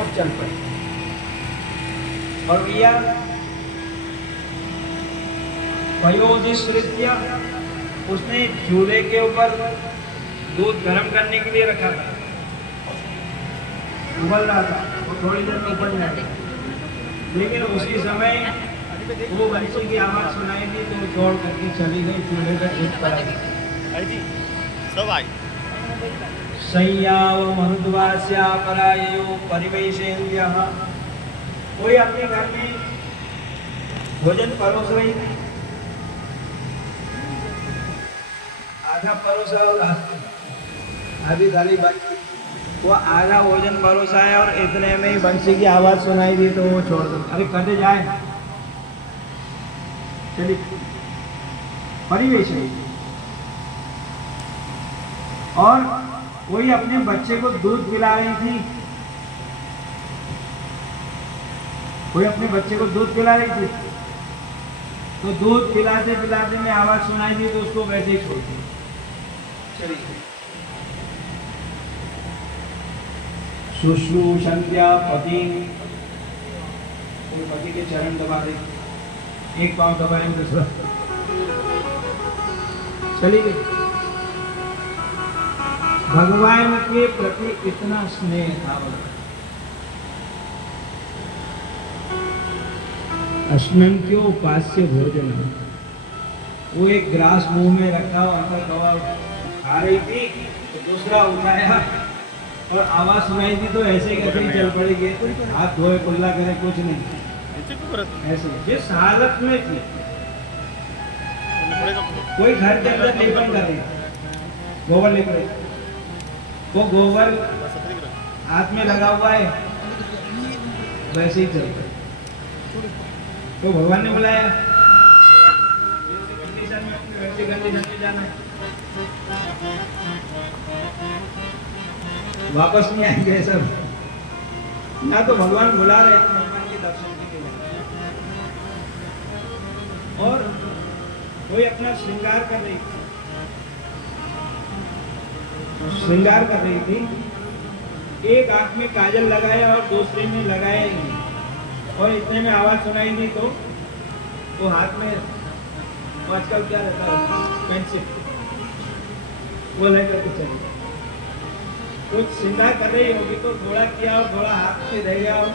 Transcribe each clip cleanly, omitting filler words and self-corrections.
और चल पड़े। और भैया वयोधिश्रित्य, उसने चूल्हे के ऊपर दूध गर्म करने के लिए रखा था, उबल रहा था, वो थोड़ी देर में उबल जाएगा। लेकिन उसी समय वो बंसी की आवाज सुनाई दी तो दौड़ करके चली गई चूल्हे का दूध पर। सब आई सय्याव मरुद्वास्या पराययो परिवेशेन्द्यः। कोई अपने घर में भोजन परोस रही थी, आधा परोसा और आधी थाली बाकी, वो आधा भोजन परोसा है और इतने में ही बंसी की आवाज सुनाई दी तो वो छोड़ दो, अरे कटे जाए, चलिए परिवेश है। और कोई अपने बच्चे को दूध पिला रही थी, कोई अपने बच्चे को दूध पिला रही थी, तो दूध पिलाते पिलाते में आवाज सुनाई दी तो उसको वैसे ही छोड़ दी। चलिए शुश्रूषन्त्या पति, तो पति के चरण दबा दे, एक पांव दबाए दूसरा, चलिए भगवान के प्रति इतना स्नेह था। अश्नन्त्योपास्य भोजन, वो एक ग्रास मुंह में रखा और अंदर दवा खा रही थी तो दूसरा उठाया और आवाज सुनाई दी तो ऐसे कैसे ही चल पड़ेगी, हाथ धोए कुल्ला करे कुछ नहीं, ऐसे जिस हालत में थी। कोई घर के अंदर लेपन कर रही, गोबर लेप रही, वो गोबर हाथ में लगा हुआ है वैसे ही चल पड़े। तो भगवान ने बुलाया, वैसे कंडीशन में जाना है, वापस नहीं आएंगे सब, ना तो भगवान बुला रहे हैं भगवान के दर्शन के लिए। और कोई अपना श्रृंगार कर रही थी, श्रृंगार कर रही थी, एक आंख में काजल लगाया और दूसरे में लगाया ही नहीं, और इतने में आवाज सुनाई दी तो वो हाथ में, आजकल क्या रहता है पेंसिल, वो लेकर के चली। कुछ श्रृंगार कर रही होगी तो थोड़ा किया और थोड़ा हाथ में रह गया और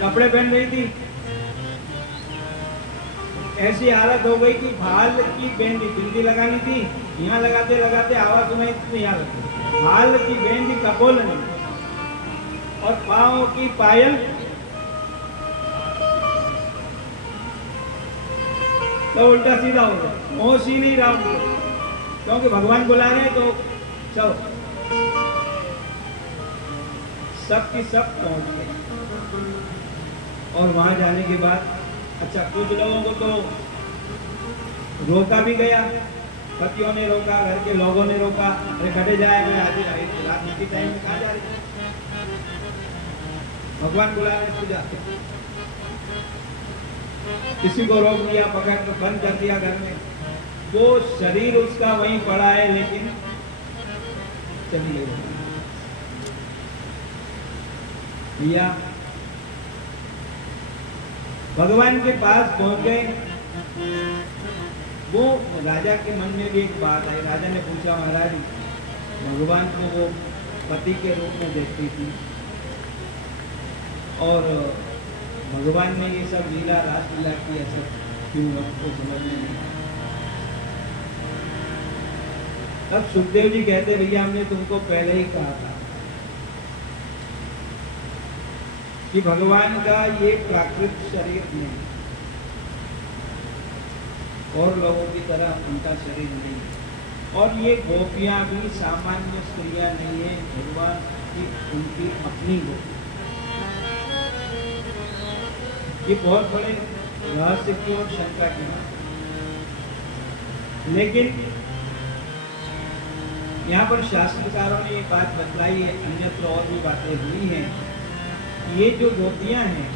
कपड़े पहन रही थी, ऐसी हालत हो गई कि भाल की बेंदी, बिंदी लगानी थी, यहाँ लगाते लगाते आवाज सुनाई तो यहाँ लगती, भाल की बेंदी कपोल नहीं और पाँव की पायल तो उल्टा सीधा हो गया, होश ही नहीं रहा, क्योंकि भगवान बुला रहे हैं तो चलो सब की सब पहुंच गए। और वहां जाने के बाद अच्छा कुछ लोगों को तो रोका भी गया, पतियों ने रोका, घर के लोगों ने रोका, अरे खड़े जाए, मैं आज रात के टाइम में कहाँ जा रही, भगवान बुला रहे पूजा। किसी को रोक दिया, पकड़ कर बंद कर दिया घर में, वो शरीर उसका वहीं पड़ा है लेकिन चलिए भैया भगवान के पास पहुंच गए। वो राजा के मन में भी एक बात आई, राजा ने पूछा महाराज भगवान को वो पति के रूप में देखती थी और भगवान ने ये सब लीला रासलीला की, ऐसा क्यों आपको समझ में नहीं। तब सुखदेव जी कहते भैया हमने तुमको पहले ही कहा था कि भगवान का ये प्राकृत शरीर नहीं और लोगों की तरह उनका शरीर नहीं, और ये गोपियां भी सामान्य स्त्रियां नहीं है, भगवान की उनकी अपनी गोपी। ये बहुत बड़े रहस्य की और शंका की बात, लेकिन यहाँ पर शास्त्रकारों ने ये बात बतलाई है, अन्यत्र और भी बातें हुई हैं। ये जो गोपियां हैं,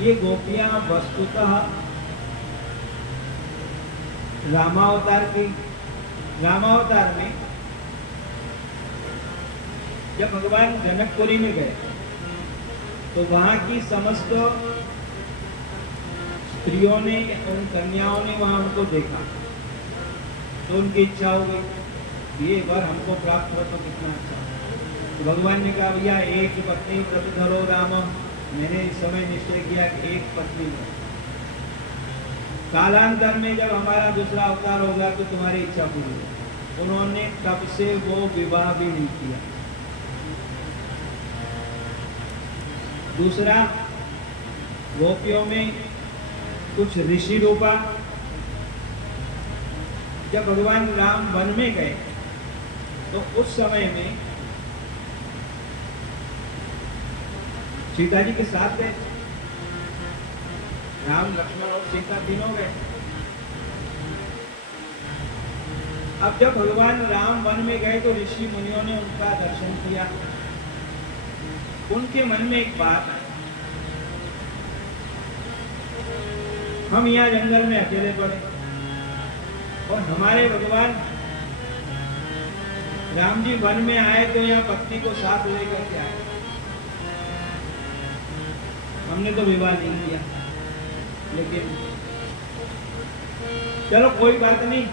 ये गोपियां वस्तुतः रामावतार में जब भगवान जनकपुरी में गए तो वहां की समस्त स्त्रियों ने, उन कन्याओं ने वहां उनको देखा तो उनकी इच्छा हो गई ये वर हमको प्राप्त हो तो कितना अच्छा। तो भगवान ने कहा भैया एक पत्नी व्रत धरो राम, मैंने इस समय निश्चय किया कि एक पत्नी है, कालांतर में जब हमारा दूसरा अवतार होगा तो तुम्हारी इच्छा पूरी होगी। उन्होंने तब से वो विवाह भी नहीं किया। दूसरा, गोपियों में कुछ ऋषि रूपा, जब भगवान राम वन में गए तो उस समय में सीता जी के साथ गए, राम लक्ष्मण और सीता तीनों गए। अब जब भगवान राम वन में गए तो ऋषि मुनियों ने उनका दर्शन किया। उनके मन में एक बात आई, हम यहाँ जंगल में अकेले पड़े और हमारे भगवान राम जी वन में आए तो यहाँ पत्नी को साथ लेकर के आए, हमने तो विवाह नहीं किया। लेकिन चलो कोई बात नहीं,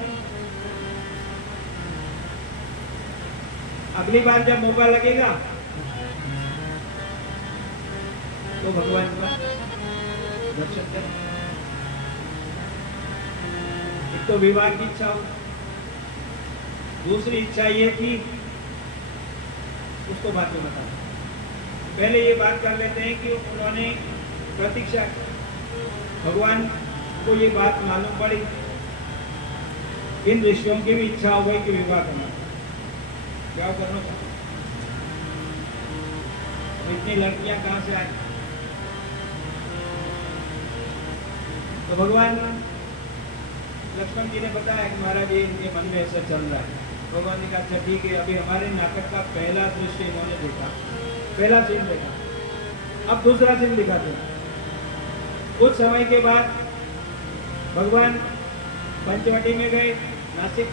अगली बार जब मौका लगेगा तो भगवान का दर्शन करें। एक तो विवाह की इच्छा हो, दूसरी इच्छा ये थी, उसको बात में बता, पहले ये बात कर लेते हैं कि उन्होंने प्रतीक्षा की, भगवान को ये बात मालूम पड़ी, इन ऋषियों की भी इच्छा हो गई कि विवाह करना, क्या करना चाहते, इतनी लड़कियां कहां से आई। तो भगवान लक्ष्मण जी ने बताया कि महाराज ये इनके मन में ऐसा चल रहा है। भगवान ने कहा अच्छा ठीक है, अभी हमारे नाटक का पहला दृश्य इन्होंने देखा, पहला सीन देखा, अब दूसरा सीन दिखाते हैं। कुछ समय के बाद भगवान पंचवटी में गए, नासिक,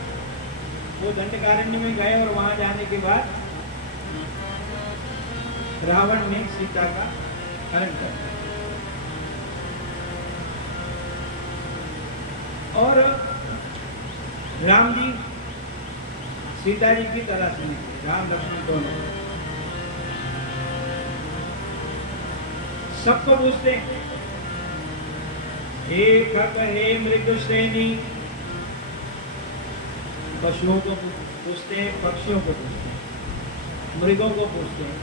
वो दंडकारण्य में गए और वहां जाने के बाद रावण ने सीता का हरण कर दिया और राम जी सीता जी की तलाश में थे, राम लक्ष्मण दोनों। सबको पूछते हे खग हे मृग श्रेणी, पशुओं को पूछते हैं, पक्षियों को पूछते हैं, मृगों को पूछते हैं,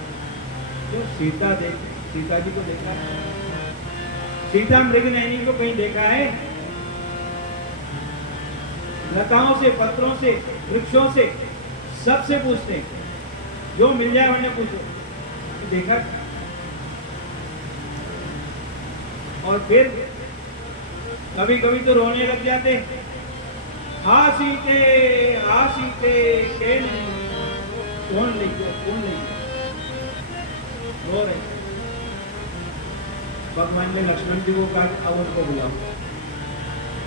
जो सीता जी को देखा है, सीता मृग नैनी को कहीं देखा है? लताओं से, पत्रों से, वृक्षों से, सबसे पूछते हैं, जो मिल जाए उन्हें पूछो देखा। और फिर कभी कभी तो रोने लग जाते, हाँ सीते के नहीं, कौन ले गया, कौन ले गया, रो रहे। भगवान ने लक्ष्मण जी को कहा अब उनको बुलाओ,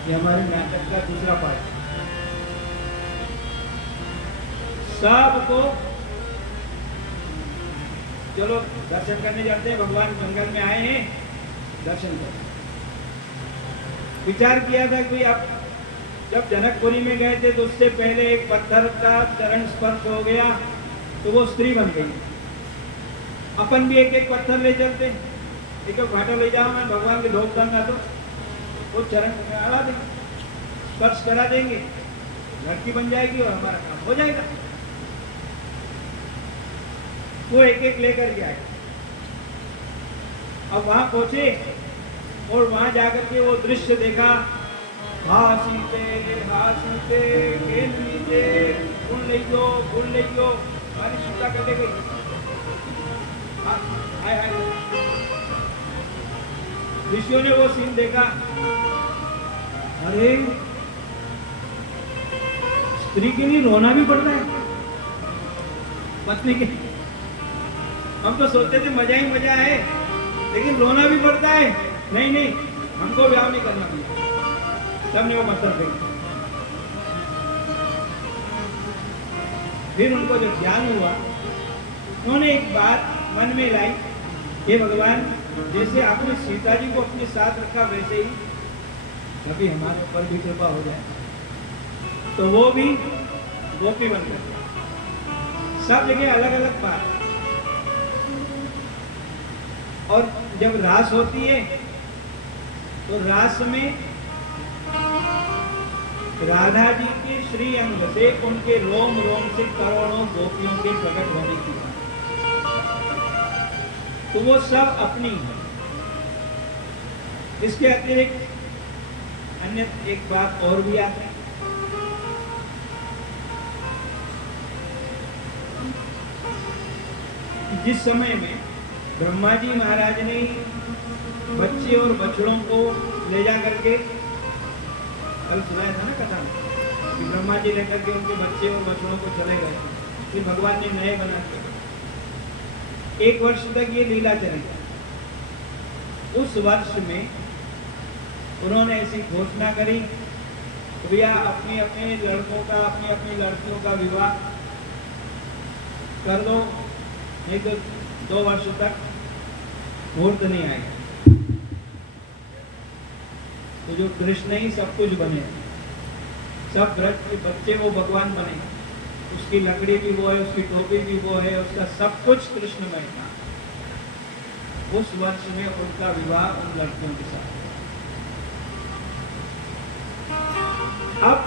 ये हमारे नाटक का दूसरा पार्ट। सबको चलो दर्शन करने जाते हैं, भगवान जंगल में आए हैं, दर्शन करें। विचार किया था कि आप जब जनकपुरी में गए थे तो उससे पहले एक पत्थर का चरण स्पर्श हो गया तो वो स्त्री बन गई। अपन भी एक एक पत्थर ले चलते, एक एक घाटा ले जाओ, मैं भगवान के ढोक दूंगा तो वो चरण अड़ा देंगे, स्पर्श करा देंगे, लड़की बन जाएगी और हमारा काम हो जाएगा। वो एक एक लेकर के आए। अब वहां पहुंचे और वहां जाकर के वो दृश्य देखा, हाँ सीते के नीचे फूल ले जो सारी सीता कटे गई। आए ऋषियों ने वो सीन देखा, अरे स्त्री के लिए रोना भी पड़ता है, पत्नी के। हम तो सोचते थे मजा ही मजा है, लेकिन रोना भी पड़ता है। नहीं हमको ब्याह नहीं करना पड़ेगा। सबने वो पत्थर फेंका। फिर उनको जो ज्ञान हुआ उन्होंने एक बात मन में लाई, हे भगवान, जैसे आपने सीता जी को अपने साथ रखा वैसे ही कभी हमारे ऊपर भी कृपा हो जाए तो वो भी गोपी बन गए। सब जगह अलग अलग बात। और जब रास होती है तो रास में राधा जी के श्री अंग से उनके रोम रोम से करोड़ों गोपियों के प्रकट होने की बात, तो वो सब अपनी है। इसके अतिरिक्त अन्य एक बात और भी आती है। जिस समय में ब्रह्मा जी महाराज ने बच्चे और बछड़ों को ले जा करके, कल सुनाया था ना कथा में कि ब्रह्मा जी लेकर के उनके बच्चे और बछड़ों को चले गए, फिर भगवान ने नए बना के 1 वर्ष तक ये लीला चली। उस वर्ष में उन्होंने ऐसी घोषणा करी, भैया अपने अपने लड़कों का, अपनी अपनी लड़कियों का विवाह कर दो, नहीं तो 2 वर्ष तक मुहूर्त नहीं आएगा। तो जो कृष्ण ही सब कुछ बने, सब ब्रज के बच्चे वो भगवान बने, उसकी लकड़ी भी वो है, उसकी टोपी भी वो है, उसका सब कुछ कृष्णमय था। उस वर्ष में उनका विवाह उन लड़कियों के साथ। अब